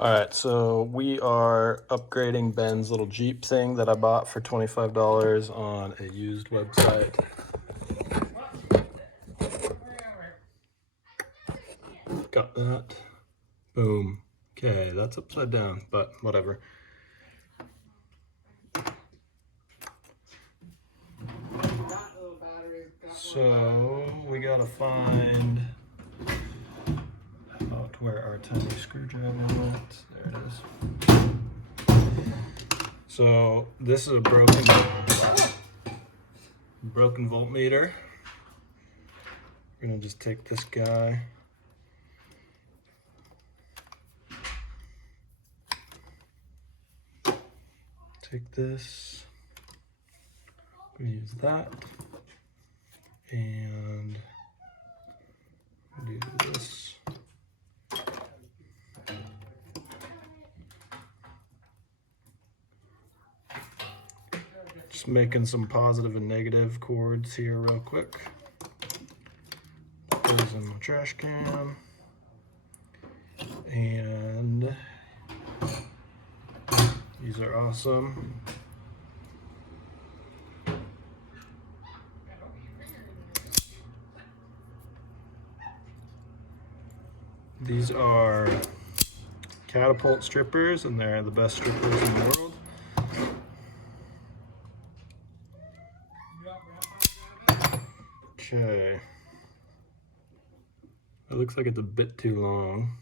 All right, so we are upgrading Ben's little Jeep thing that I bought for $25 on a used website. Got that. Boom. Okay, that's upside down, but whatever. So we gotta find out where our tiny screwdriver went. There it is. So this is a broken voltmeter. We're gonna just take this guy. Take this. I'm gonna use that. And do this. Just making some positive and negative cords here real quick. Put these in my trash can. And these are awesome. These are catapult strippers, and they're the best strippers in the world. Okay. It looks like it's a bit too long.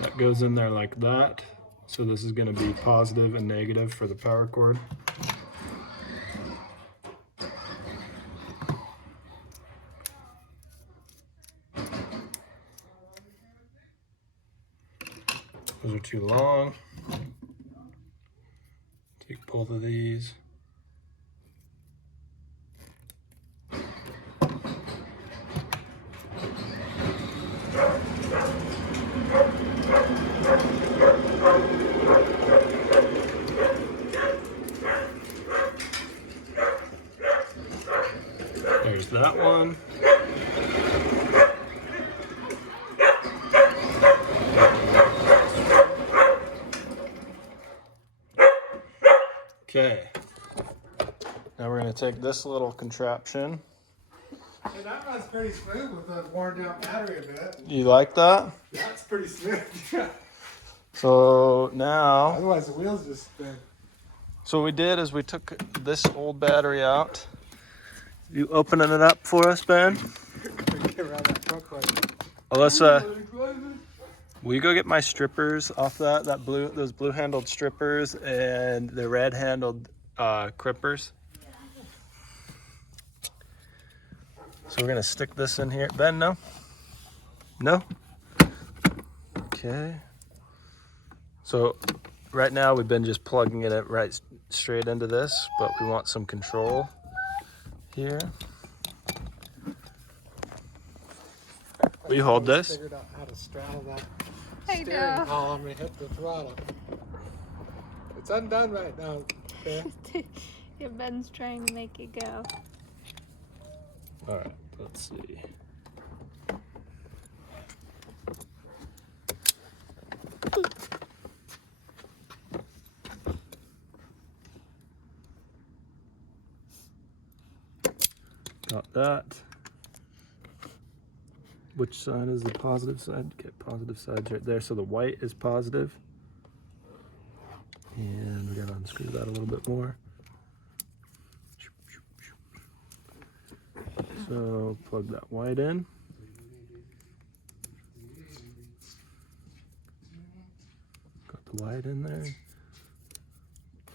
That goes in there like that. So this is going to be positive and negative for the power cord. Those are too long. Take both of these. There's that one. Okay. Now we're going to take this little contraption. Hey, that runs pretty smooth with a worn down battery a bit. You like that? That's pretty smooth. So now, Otherwise the wheels just spin. so what we did is we took this old battery out. You opening it up for us, Ben? Get around that trunk like. Alyssa, will you go get my strippers off those blue handled strippers and the red handled crimpers? So we're gonna stick this in here. Ben, no? No? Okay. So right now we've been just plugging it right straight into this, but we want some control here. Will you hold this? Figured out how to straddle that I steering know. column and hit the throttle. It's undone right now. Okay. Yeah, Ben's trying to make it go. All right, let's see. Got that. Which side is the positive side? Get positive sides right there. So the white is positive. And we gotta unscrew that a little bit more. So plug that white in. Got the white in there.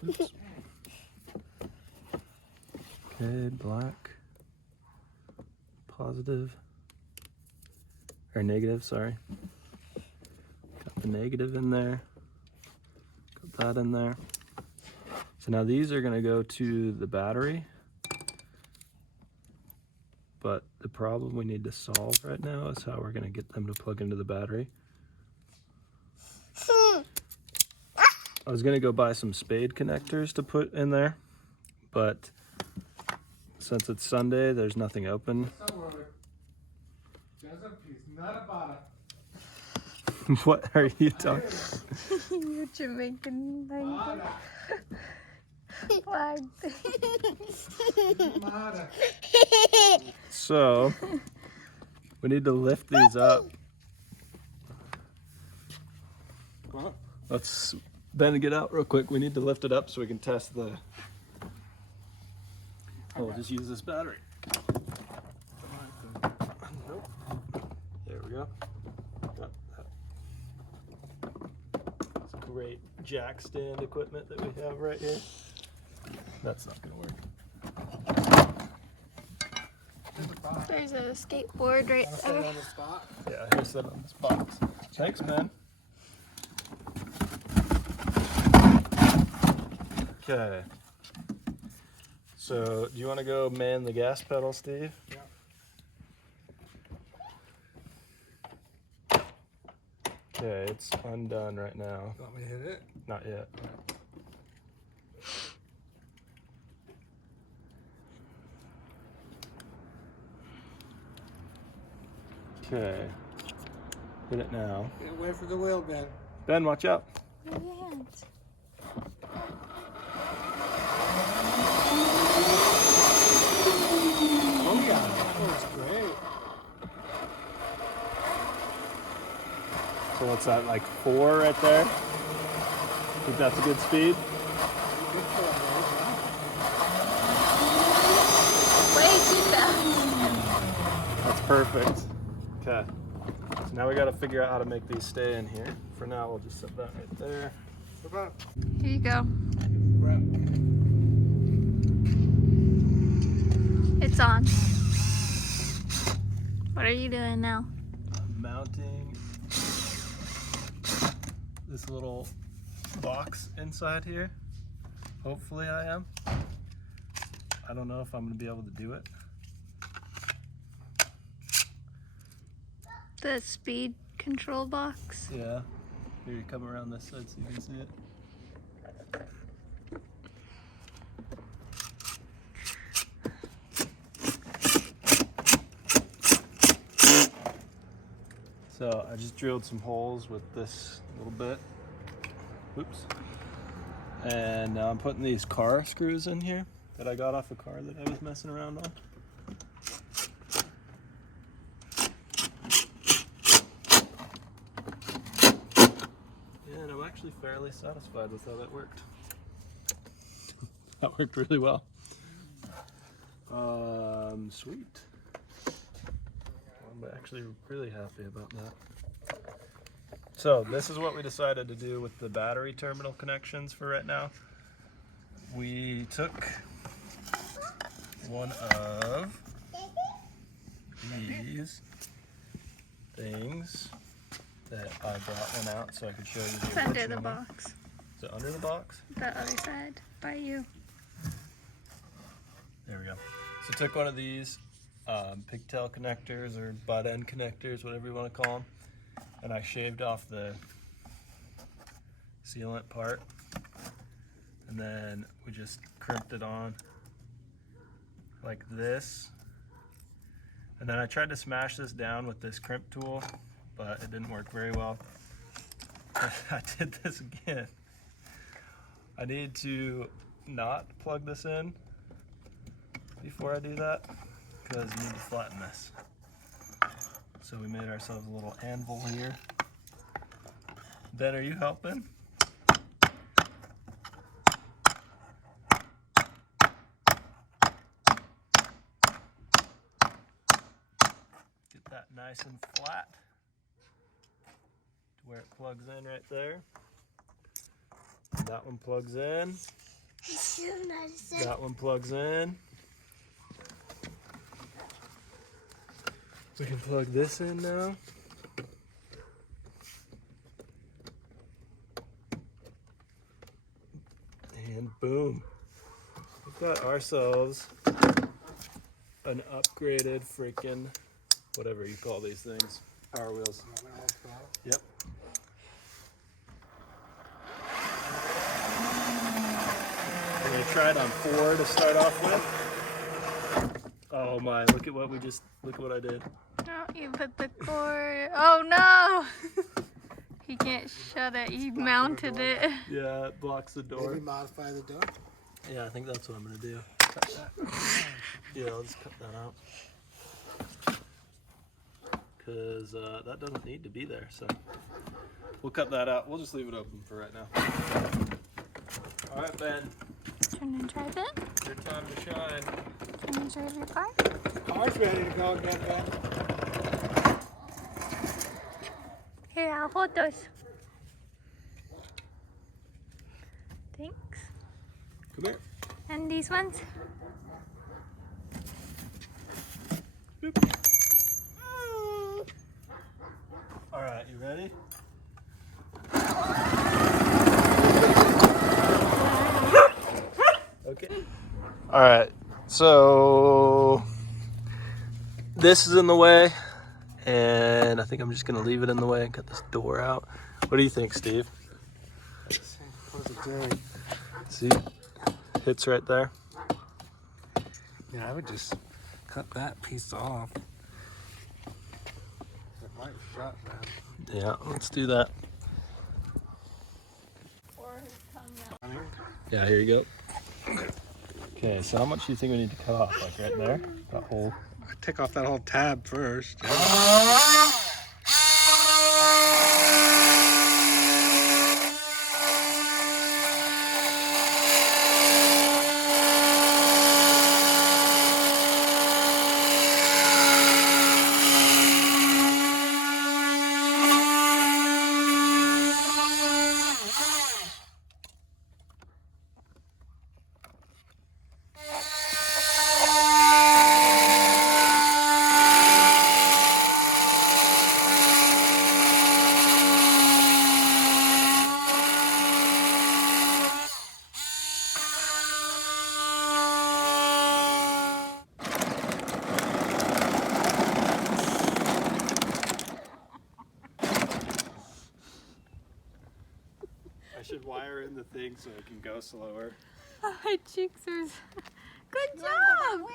Oops. Okay, black. Positive. Or negative, sorry. Got the negative in there. Got that in there. So now these are gonna go to the battery. But the problem we need to solve right now is how we're gonna get them to plug into the battery. I was gonna go buy some spade connectors to put in there, but since it's Sunday, there's nothing open. What are you talking? You Jamaican language. Flag. So we need to lift these up. What? Let's Ben get out real quick. We need to lift it up so we can test the. Oh, we'll just use this battery. Nope. There we go. Got that. It's great jack stand equipment that we have right here. That's not gonna work. There's a skateboard right Set there. it on the spot. Yeah, here's set on this box. Thanks, man. Okay. So, do you want to go man the gas pedal, Steve? Yeah. Okay, it's undone right now. Want me to hit it? Not yet. Okay. Hit it now. Can't wait for the wheel, Ben. Ben, watch out. Move your hands. Oh yeah, that works great. So what's that, like 4 right there? Think that's a good speed? Good for it, Way too fast. That's perfect. Okay. So now we got to figure out how to make these stay in here. For now, we'll just set that right there. Come on. Here you go. Right. It's on. What are you doing now? I'm mounting this little box inside here. Hopefully I am. I don't know if I'm going to be able to do it. The speed control box. Yeah. Here, you come around this side so you can see it. So I just drilled some holes with this little bit. Oops. And now I'm putting these car screws in here that I got off a car that I was messing around on. And I'm actually fairly satisfied with how that worked. That worked really well. Sweet. I'm actually really happy about that. So this is what we decided to do with the battery terminal connections for right now. We took one of these things that I brought one out so I could show you the It's under the original one. box. Is it under the box? The other side. By you. There we go. So took one of these pigtail connectors or butt end connectors, whatever you want to call them, and I shaved off the sealant part, and then we just crimped it on like this, and then I tried to smash this down with this crimp tool, but it didn't work very well. I did this again. I need to not plug this in before I do that, because you need to flatten this. So we made ourselves a little anvil here. Ben, are you helping? Get that nice and flat to where it plugs in right there. That one plugs in. That one plugs in. We can plug this in now. And boom. We've got ourselves an upgraded freaking, whatever you call these things, Power Wheels. Yep. try it on 4 to start off with. Oh my, look at what I did. No, you put the cord. Oh no! He can't shut it. He mounted it. Yeah, it blocks the door. Maybe modify the door. Yeah, I think that's what I'm gonna do. Cut that. Yeah, I'll just cut that out. Because that doesn't need to be there, so we'll cut that out. We'll just leave it open for right now. All right, Ben, Turn and drive it. your time to shine. Turn and drive your car. Car's ready to go again, Ben. Here, I'll hold those. Thanks. Come here. And these ones? All right, you ready? Okay. All right, so this is in the way, and I think I'm just gonna leave it in the way and cut this door out. What do you think, Steve? What's it doing? See, hits right there. Yeah, I would just cut that piece off. It might shut now. Yeah, let's do that. Yeah, here you go. Okay, so how much do you think we need to cut off? Like right there? That whole. I'd take off that whole tab first. I should wire in the thing so it can go slower. My cheeks are. Good job!